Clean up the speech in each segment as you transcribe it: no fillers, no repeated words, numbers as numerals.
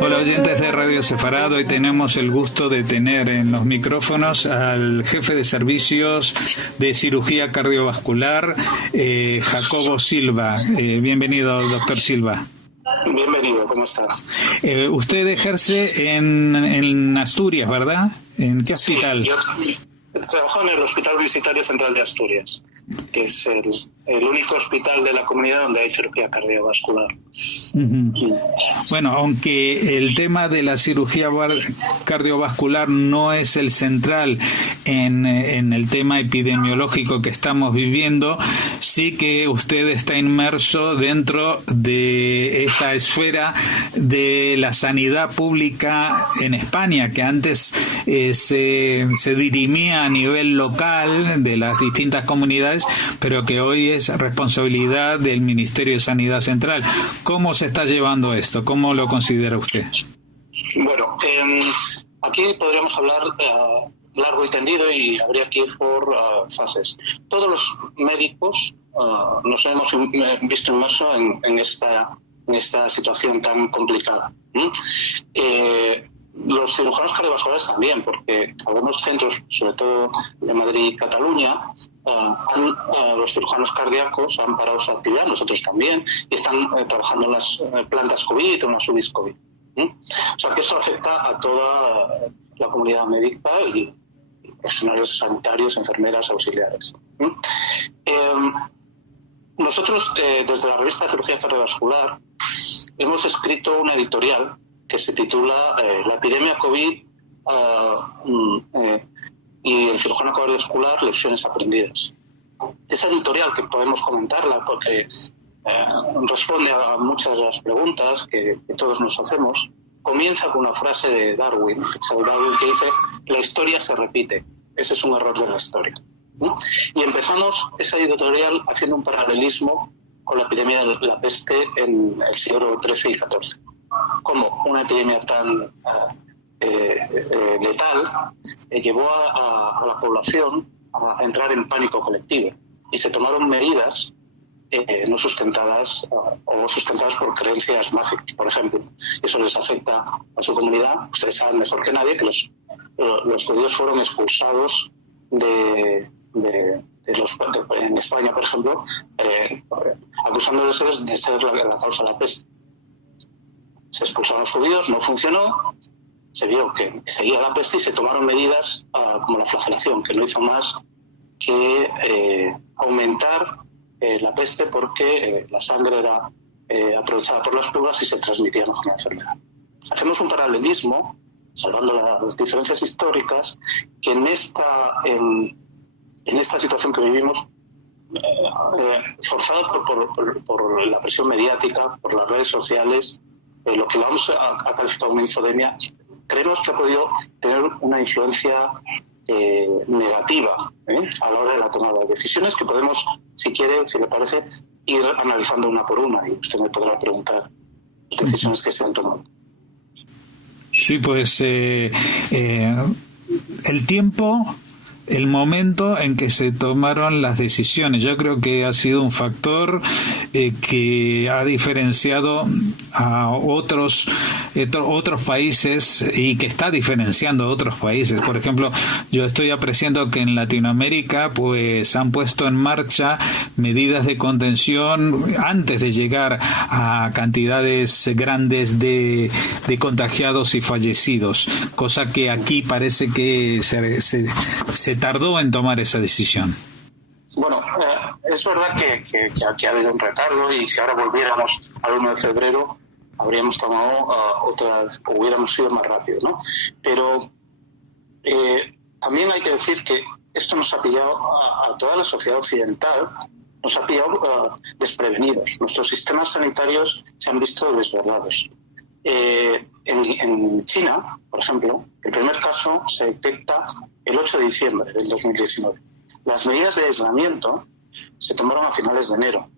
Hola oyentes de Radio Sefarad, hoy tenemos el gusto de tener en los micrófonos al jefe de servicios de cirugía cardiovascular, Jacobo Silva. Bienvenido, doctor Silva. Bienvenido, ¿cómo estás? Usted ejerce en Asturias, ¿verdad? ¿En qué hospital? Sí, yo trabajo en el Hospital Universitario Central de Asturias, que es el único hospital de la comunidad donde hay cirugía cardiovascular. Uh-huh. Bueno, aunque el tema de la cirugía cardiovascular no es el central en el tema epidemiológico que estamos viviendo, sí que usted está inmerso dentro de esta esfera de la sanidad pública en España, que antes se dirimía a nivel local de las distintas comunidades, pero que hoy es responsabilidad del Ministerio de Sanidad Central. ¿Cómo se está llevando esto? ¿Cómo lo considera usted? Bueno, aquí podríamos hablar largo y tendido y habría que ir por fases. Todos los médicos nos hemos visto inmersos en esta situación tan complicada. Los cirujanos cardiovasculares también, porque algunos centros, sobre todo de Madrid y Cataluña, los cirujanos cardíacos han parado su actividad, nosotros también, y están trabajando en las plantas COVID o en las UBIs COVID. O sea que eso afecta a toda la comunidad médica y profesionales sanitarios, enfermeras, auxiliares. Nosotros, desde la revista de Cirugía Cardiovascular, hemos escrito una editorial que se titula La epidemia COVID y el cirujano cardiovascular, lecciones aprendidas. Esa editorial, que podemos comentarla porque responde a muchas de las preguntas que todos nos hacemos, comienza con una frase de Darwin, que dice: la historia se repite. Ese es un error de la historia. Y empezamos esa editorial haciendo un paralelismo con la epidemia de la peste en el siglo XIII y XIV. Como una epidemia tan letal llevó a la población a entrar en pánico colectivo y se tomaron medidas no sustentadas o sustentadas por creencias mágicas, por ejemplo. Eso les afecta a su comunidad. Ustedes saben mejor que nadie que los judíos fueron expulsados en España, por ejemplo, acusándoles de ser la causa de la peste. Se expulsaron a los judíos, no funcionó, se vio que seguía la peste y se tomaron medidas como la flagelación, que no hizo más que aumentar la peste, porque la sangre era aprovechada por las pulgas y se transmitía mejor la enfermedad. Hacemos un paralelismo, salvando las diferencias históricas, que en esta situación que vivimos, forzada por la presión mediática, por las redes sociales, lo que vamos a calificar una infodemia, creemos que ha podido tener una influencia negativa a la hora de la toma de decisiones, que podemos, si quiere, si le parece, ir analizando una por una, y usted me podrá preguntar las decisiones que se han tomado. Sí, pues el tiempo, el momento en que se tomaron las decisiones, yo creo que ha sido un factor que ha diferenciado a otros países y que está diferenciando a otros países. Por ejemplo, yo estoy apreciando que en Latinoamérica pues han puesto en marcha medidas de contención antes de llegar a cantidades grandes de contagiados y fallecidos, cosa que aquí parece que se tardó en tomar esa decisión. Bueno, es verdad que aquí ha habido un retardo, y si ahora volviéramos al 1 de febrero habríamos tomado hubiéramos sido más rápido, ¿no? Pero también hay que decir que esto nos ha pillado a toda la sociedad occidental, nos ha pillado desprevenidos. Nuestros sistemas sanitarios se han visto desbordados. En China, por ejemplo, el primer caso se detecta el 8 de diciembre del 2019. Las medidas de aislamiento se tomaron a finales de enero.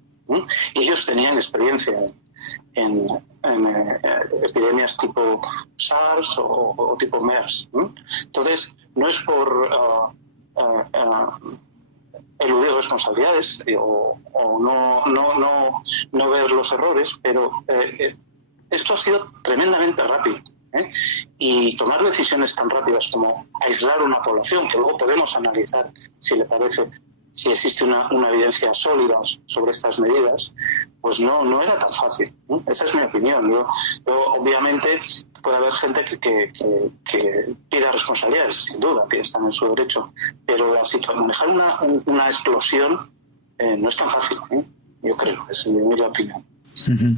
Y ellos tenían experiencia en epidemias tipo SARS o tipo MERS. Entonces, no es por eludir responsabilidades o no ver los errores, pero esto ha sido tremendamente rápido. Y tomar decisiones tan rápidas como aislar una población, que luego podemos analizar si le parece, si existe una evidencia sólida sobre estas medidas, pues no era tan fácil. Esa es mi opinión. Yo obviamente puede haber gente que pida responsabilidades, sin duda, que están en su derecho, pero así que manejar una explosión no es tan fácil, yo creo, es mi opinión. Uh-huh.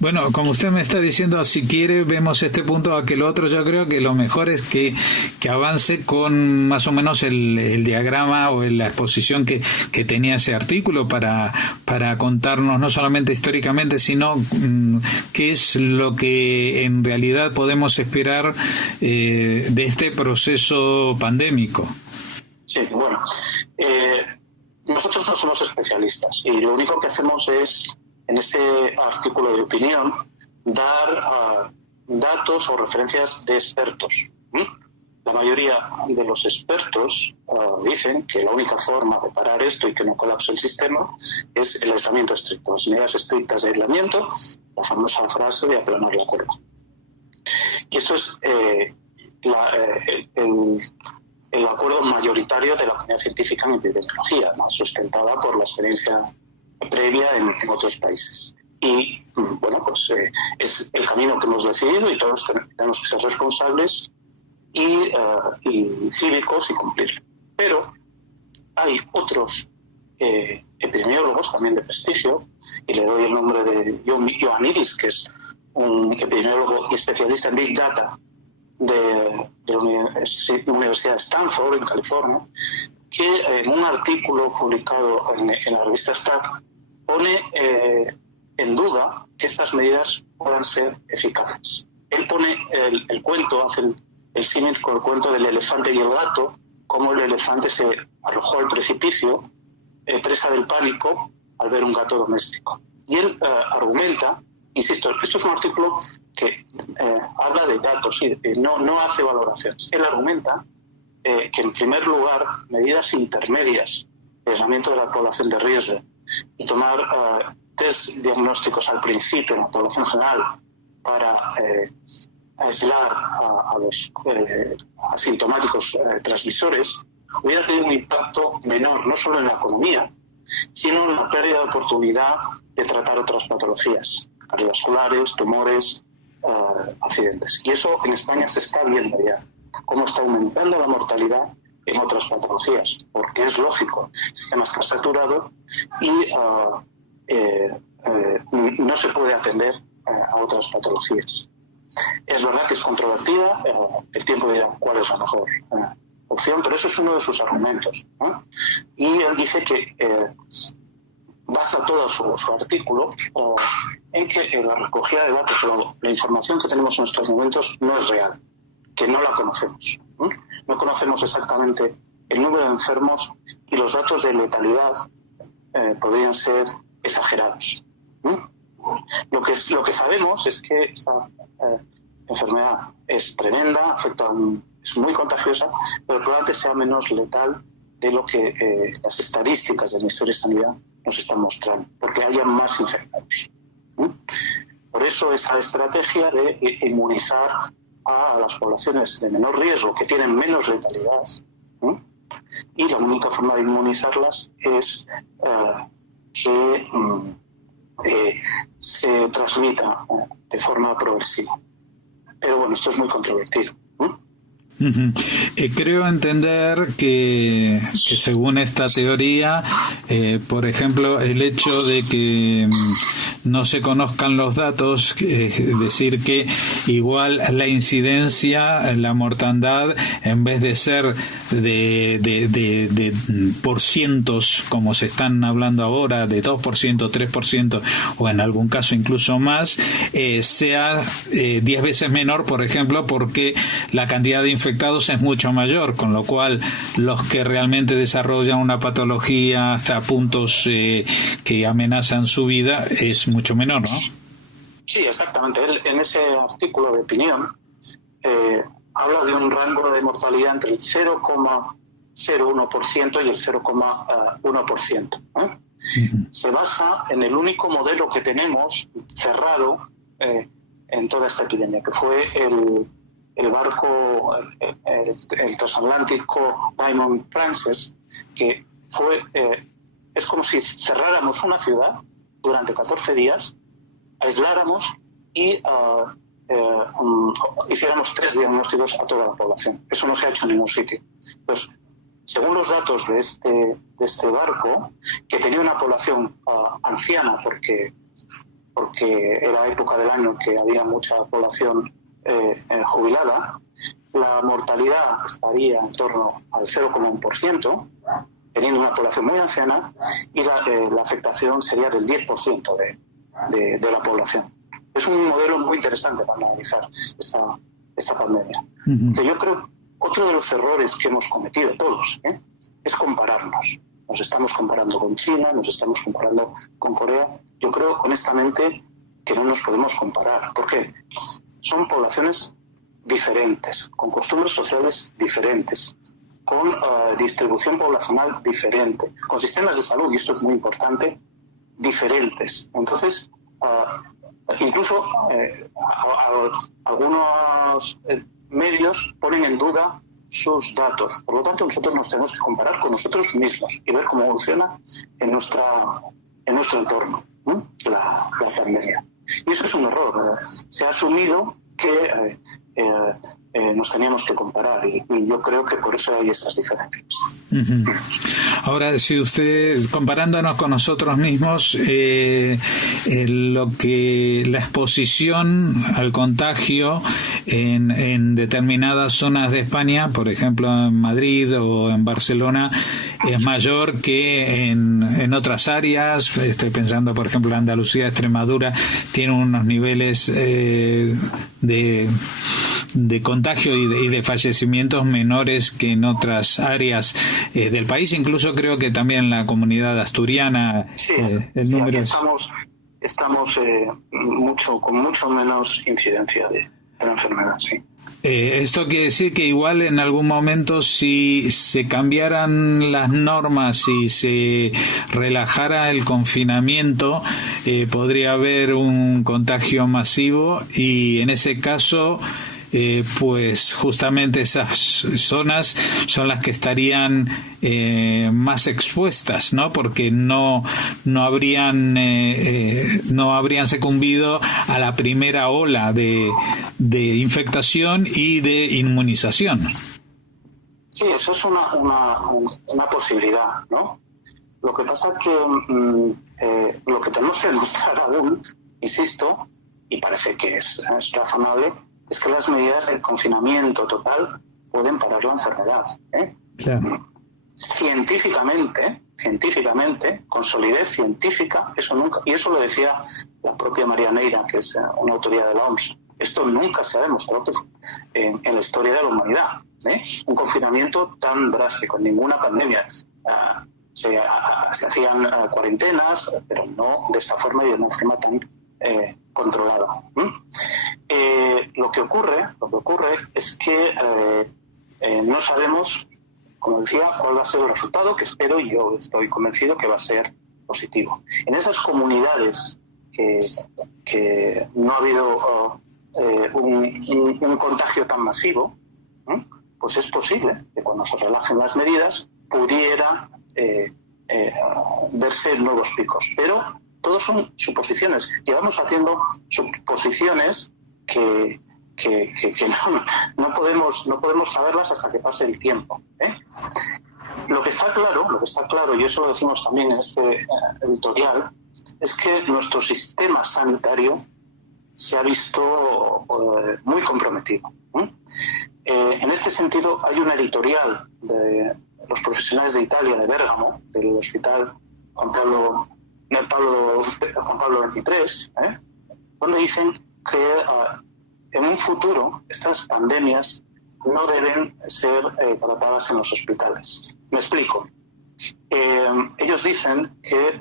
Bueno, como usted me está diciendo, si quiere vemos este punto o aquel otro. Yo creo que lo mejor es que avance con más o menos el diagrama o la exposición que tenía ese artículo para contarnos no solamente históricamente, sino qué es lo que en realidad podemos esperar de este proceso pandémico. Sí, bueno, nosotros no somos especialistas y lo único que hacemos es, en ese artículo de opinión, dar datos o referencias de expertos. La mayoría de los expertos dicen que la única forma de parar esto y que no colapse el sistema es el aislamiento estricto, las medidas estrictas de aislamiento, la famosa frase de aplanar la curva. Y esto es el acuerdo mayoritario de la comunidad científica en epidemiología, ¿no?, sustentada por la experiencia previa en otros países. Y bueno, pues es el camino que hemos decidido y todos tenemos que ser responsables y cívicos y cumplirlo. Pero hay otros epidemiólogos también de prestigio, y le doy el nombre de Ioannidis, que es un epidemiólogo y especialista en Big Data de la Universidad de Stanford, en California, que en un artículo publicado en la revista STAC pone en duda que estas medidas puedan ser eficaces. Él pone el cuento, hace el símil con el cuento del elefante y el gato, cómo el elefante se arrojó al precipicio, presa del pánico, al ver un gato doméstico. Y él argumenta, insisto, esto es un artículo que habla de datos y no hace valoraciones. Él argumenta que, en primer lugar, medidas intermedias de aislamiento de la población de riesgo y tomar test diagnósticos al principio en la población general para aislar a los asintomáticos transmisores, hubiera tenido un impacto menor, no solo en la economía, sino en la pérdida de oportunidad de tratar otras patologías cardiovasculares, tumores, accidentes. Y eso en España se está viendo ya, cómo está aumentando la mortalidad en otras patologías, porque es lógico, el sistema está saturado y no se puede atender a otras patologías. Es verdad que es controvertida, el tiempo dirá cuál es la mejor opción, pero eso es uno de sus argumentos, ¿no? Y él dice que basa todo su artículo en que la recogida de datos o la información que tenemos en estos momentos no es real, que no la conocemos. No conocemos exactamente el número de enfermos y los datos de letalidad podrían ser exagerados. Lo que sabemos es que esta enfermedad es tremenda, es muy contagiosa, pero probablemente sea menos letal de lo que las estadísticas del Ministerio de Sanidad nos están mostrando, porque haya más infectados. Por eso esa estrategia de inmunizar a las poblaciones de menor riesgo, que tienen menos letalidad, y la única forma de inmunizarlas es que se transmita de forma progresiva. Pero bueno, esto es muy controvertido. Uh-huh. Creo entender que según esta teoría, por ejemplo, el hecho de que no se conozcan los datos, es decir, que igual la incidencia, la mortandad, en vez de ser de por cientos, como se están hablando ahora, de 2%, 3%, o en algún caso incluso más, sea 10 veces menor, por ejemplo, porque la cantidad de infectados es mucho mayor, con lo cual los que realmente desarrollan una patología hasta puntos que amenazan su vida es mucho menor, ¿no? Sí, exactamente. Él, en ese artículo de opinión, habla de un rango de mortalidad entre el 0,5 0,1% y el 0,1%. Se basa en el único modelo que tenemos cerrado en toda esta epidemia, que fue el barco, el transatlántico Diamond Princess, que fue es como si cerráramos una ciudad durante 14 días, aisláramos y hiciéramos 3 diagnósticos a toda la población. Eso no se ha hecho en ningún sitio. Entonces, según los datos de este barco, que tenía una población anciana, porque era época del año que había mucha población jubilada, la mortalidad estaría en torno al 0,1%, teniendo una población muy anciana, y la afectación sería del 10% de la población. Es un modelo muy interesante para analizar esta pandemia. Que yo creo otro de los errores que hemos cometido todos es compararnos. Nos estamos comparando con China, nos estamos comparando con Corea. Yo creo honestamente que no nos podemos comparar. ¿Por qué? Son poblaciones diferentes, con costumbres sociales diferentes, con distribución poblacional diferente, con sistemas de salud, y esto es muy importante, diferentes. Entonces, incluso algunos medios ponen en duda sus datos. Por lo tanto, nosotros nos tenemos que comparar con nosotros mismos y ver cómo evoluciona en nuestro entorno la pandemia. Y eso es un error. Se ha asumido que nos teníamos que comparar y yo creo que por eso hay esas diferencias. Ahora, si usted, comparándonos con nosotros mismos, la exposición al contagio en determinadas zonas de España, por ejemplo en Madrid o en Barcelona, es mayor que en otras áreas. Estoy pensando, por ejemplo, en Andalucía, Extremadura, tiene unos niveles de contagio y de fallecimientos menores que en otras áreas del país. Incluso creo que también en la comunidad asturiana el número estamos con mucho menos incidencia de la enfermedad, sí. Esto quiere decir que igual en algún momento, si se cambiaran las normas y se relajara el confinamiento, podría haber un contagio masivo, y en ese caso pues justamente esas zonas son las que estarían más expuestas, ¿no? Porque no habrían sucumbido a la primera ola de infectación y de inmunización. Sí, eso es una posibilidad, ¿no? Lo que pasa es que lo que tenemos que demostrar aún, insisto, y parece que es razonable, es que las medidas de confinamiento total pueden parar la enfermedad. Claro. Científicamente, con solidez científica, eso nunca, y eso lo decía la propia María Neira, que es una autoridad de la OMS, esto nunca se ha demostrado en la historia de la humanidad. Un confinamiento tan drástico, en ninguna pandemia. Se hacían cuarentenas, pero no de esta forma y de una forma tan controlada. Lo que ocurre es que no sabemos, como decía, cuál va a ser el resultado, que espero, y yo estoy convencido que va a ser positivo. En esas comunidades que no ha habido un contagio tan masivo, pues es posible que cuando se relajen las medidas pudiera verse nuevos picos. Pero todos son suposiciones. Llevamos haciendo suposiciones que no podemos saberlas hasta que pase el tiempo. Lo que está claro, y eso lo decimos también en este editorial, es que nuestro sistema sanitario se ha visto muy comprometido. En este sentido, hay una editorial de los profesionales de Italia, de Bérgamo, del Hospital Juan Pablo XXIII, donde dicen que en un futuro estas pandemias no deben ser tratadas en los hospitales. Me explico. Ellos dicen que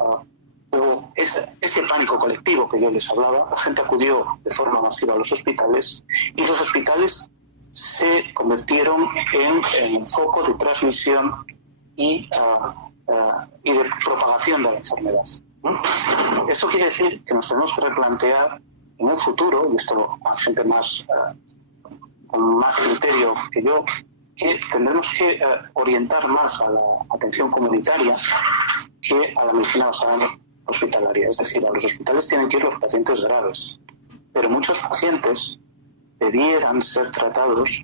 hubo ese pánico colectivo que yo les hablaba, la gente acudió de forma masiva a los hospitales y los hospitales se convirtieron en foco de transmisión y de propagación de la enfermedad, ¿no? Esto quiere decir que nos tenemos que replantear en un futuro, y esto a gente con más criterio que yo, que tendremos que orientar más a la atención comunitaria que a la medicina basada hospitalaria. Es decir, a los hospitales tienen que ir los pacientes graves, pero muchos pacientes debieran ser tratados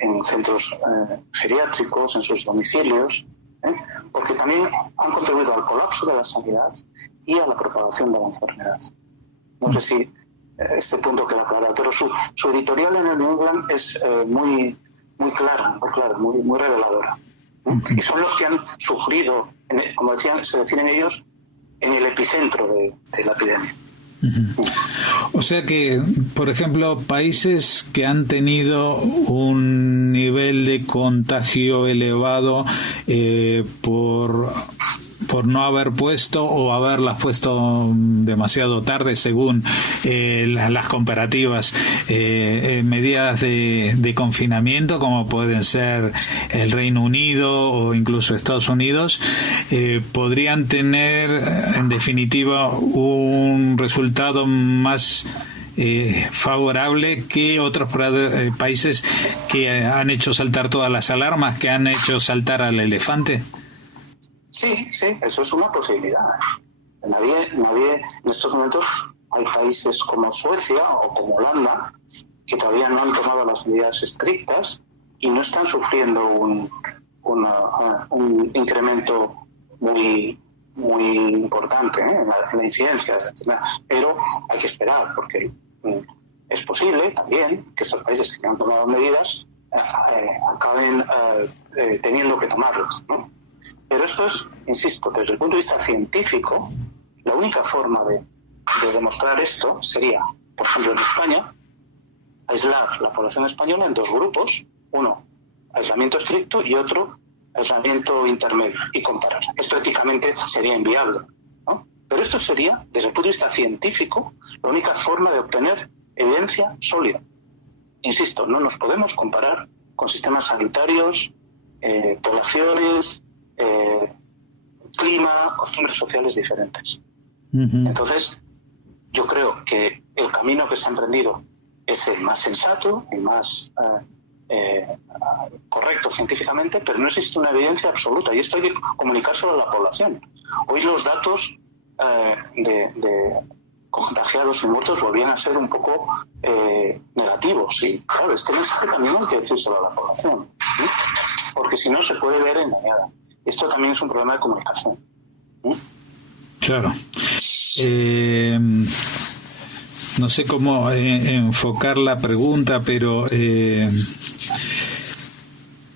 en centros geriátricos, en sus domicilios, porque también han contribuido al colapso de la sanidad y a la propagación de la enfermedad. No sé si este punto queda claro, pero su editorial en el New England es muy clara, muy reveladora. Y son los que han sufrido, como decían, se definen ellos, en el epicentro de la epidemia. O sea que, por ejemplo, países que han tenido un nivel de contagio elevado por no haber puesto o haberlas puesto demasiado tarde, según las comparativas, medidas de confinamiento, como pueden ser el Reino Unido o incluso Estados Unidos, podrían tener, en definitiva, un resultado más favorable que otros países que han hecho saltar todas las alarmas, que han hecho saltar al elefante. Sí, eso es una posibilidad. Nadie, en estos momentos hay países como Suecia o como Holanda que todavía no han tomado las medidas estrictas y no están sufriendo un incremento muy importante en la incidencia, pero hay que esperar, porque es posible también que estos países que han tomado medidas acaben teniendo que tomarlas, ¿no? Pero esto es, insisto, desde el punto de vista científico, la única forma de demostrar esto sería, por ejemplo, en España, aislar la población española en dos grupos, uno aislamiento estricto y otro aislamiento intermedio, y comparar. Esto éticamente sería inviable, ¿no? Pero esto sería, desde el punto de vista científico, la única forma de obtener evidencia sólida. Insisto, no nos podemos comparar con sistemas sanitarios, poblaciones, clima, costumbres sociales diferentes. Entonces, yo creo que el camino que se ha emprendido es el más sensato, el más correcto científicamente, pero no existe una evidencia absoluta y esto hay que comunicárselo a la población. Hoy los datos de contagiados y muertos volvían a ser un poco negativos y claro, este mensaje también hay que decírselo a la población, ¿sí? Porque si no se puede ver engañada. Esto también es un problema de comunicación. Claro. No sé cómo enfocar la pregunta, pero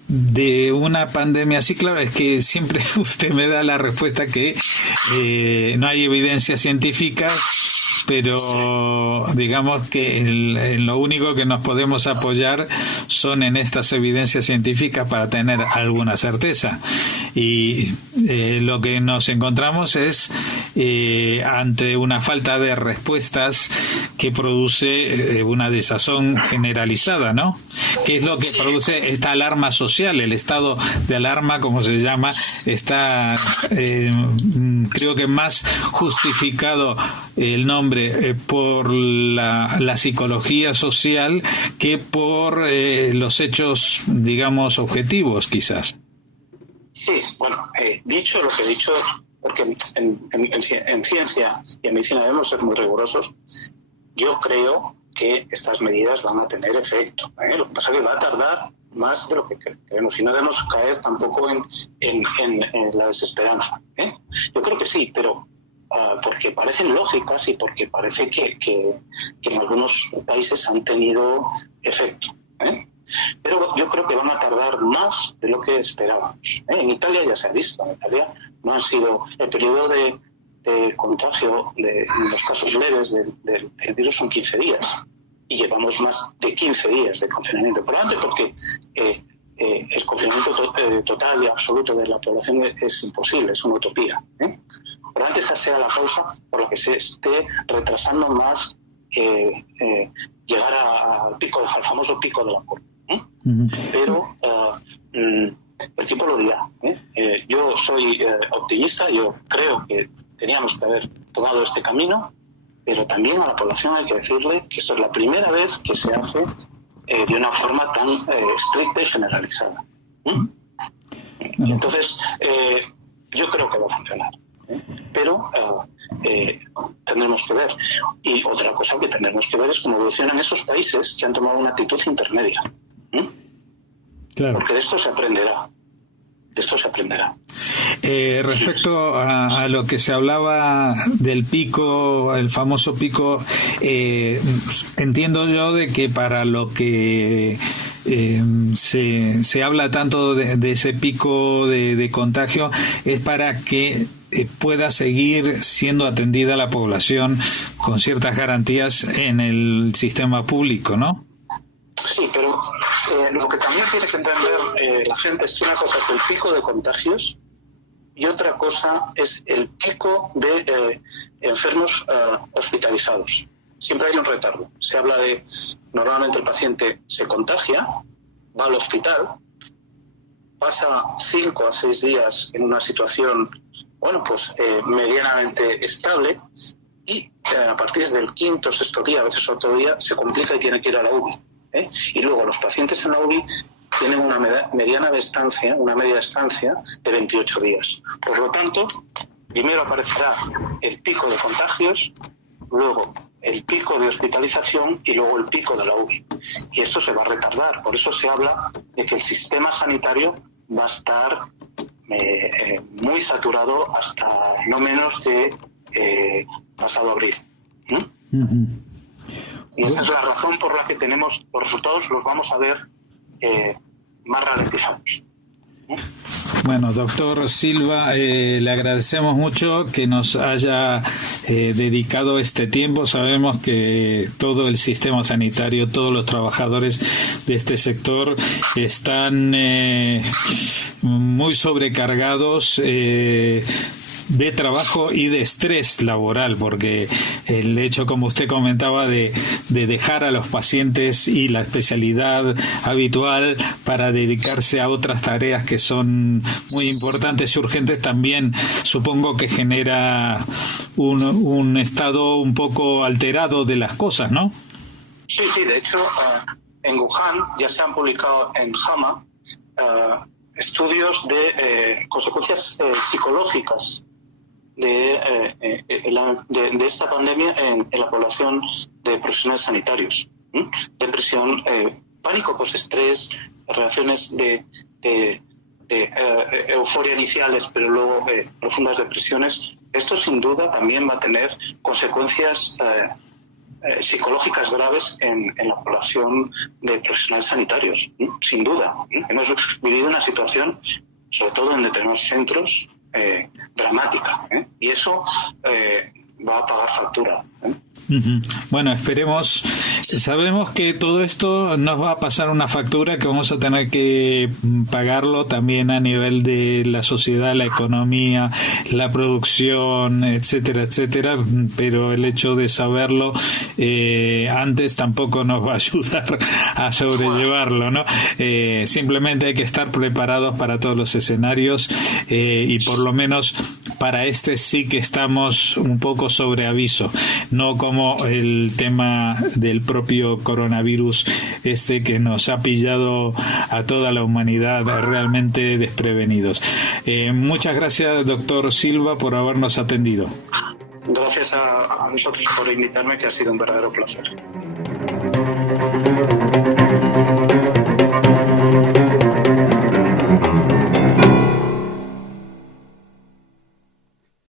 de una pandemia así, claro, es que siempre usted me da la respuesta que no hay evidencias científicas, pero digamos que en lo único que nos podemos apoyar son en estas evidencias científicas para tener alguna certeza. Y lo que nos encontramos es ante una falta de respuestas que produce una desazón generalizada, ¿no? ¿Qué es lo que produce esta alarma social? El estado de alarma, como se llama, está creo que más justificado el nombre por la psicología social que por los hechos, digamos, objetivos, quizás. Sí, bueno, dicho lo que he dicho, porque en ciencia y en medicina debemos ser muy rigurosos, yo creo que estas medidas van a tener efecto. Lo que pasa es que va a tardar más de lo que queremos y no debemos caer tampoco en la desesperanza. Yo creo que sí, pero porque parecen lógicas y porque parece que en algunos países han tenido efecto. Pero yo creo que van a tardar más de lo que esperábamos. En Italia ya se ha visto, en Italia no han sido el periodo de contagio de los casos leves del virus son 15 días y llevamos más de 15 días de confinamiento. Probablemente porque el confinamiento total y absoluto de la población es imposible, es una utopía. Probablemente esa sea la causa por la que se esté retrasando más llegar al famoso pico de la curva. Pero el tiempo lo dirá. Yo soy optimista, yo creo que teníamos que haber tomado este camino, pero también a la población hay que decirle que esto es la primera vez que se hace de una forma tan estricta y generalizada. Entonces, yo creo que va a funcionar, pero tendremos que ver. Y otra cosa que tendremos que ver es cómo evolucionan esos países que han tomado una actitud intermedia. Claro. Porque de esto se aprenderá. Respecto a lo que se hablaba del pico, el famoso pico, entiendo yo de que para lo que se habla tanto de ese pico de contagio es para que pueda seguir siendo atendida la población con ciertas garantías en el sistema público, ¿no? Sí, pero lo que también tiene que entender la gente es que una cosa es el pico de contagios y otra cosa es el pico de enfermos hospitalizados. Siempre hay un retardo. Se habla de, normalmente el paciente se contagia, va al hospital, pasa 5 a 6 días en una situación, medianamente estable, y a partir del 5º o 6º día, a veces otro día, se complica y tiene que ir a la UBI. Y luego los pacientes en la UBI tienen una media estancia de 28 días. Por lo tanto, primero aparecerá el pico de contagios, luego el pico de hospitalización y luego el pico de la UBI. Y esto se va a retardar. Por eso se habla de que el sistema sanitario va a estar muy saturado hasta no menos de pasado abril. Y esa es la razón por la que tenemos los resultados, los vamos a ver más ralentizados. Bueno, doctor Silva, le agradecemos mucho que nos haya dedicado este tiempo. Sabemos que todo el sistema sanitario, todos los trabajadores de este sector están muy sobrecargados de trabajo y de estrés laboral, porque el hecho, como usted comentaba, de dejar a los pacientes y la especialidad habitual para dedicarse a otras tareas que son muy importantes y urgentes, también supongo que genera un estado un poco alterado de las cosas, ¿no? Sí, de hecho, en Wuhan ya se han publicado en JAMA estudios de consecuencias psicológicas de esta pandemia en la población de profesionales sanitarios. Depresión, pánico postestrés, reacciones de euforia iniciales, pero luego profundas depresiones. Esto sin duda también va a tener consecuencias psicológicas graves en la población de profesionales sanitarios, sin duda. Hemos vivido una situación, sobre todo en determinados centros, dramática, y eso va a pagar factura. Bueno, esperemos. Sabemos que todo esto nos va a pasar una factura que vamos a tener que pagarlo también a nivel de la sociedad, la economía, la producción, etcétera, etcétera, pero el hecho de saberlo antes tampoco nos va a ayudar a sobrellevarlo, ¿no? Simplemente hay que estar preparados para todos los escenarios y por lo menos para este sí que estamos un poco sobre aviso, no como el tema del propio coronavirus que nos ha pillado a toda la humanidad realmente desprevenidos. Muchas gracias, doctor Silva, por habernos atendido. Gracias a nosotros por invitarme, que ha sido un verdadero placer.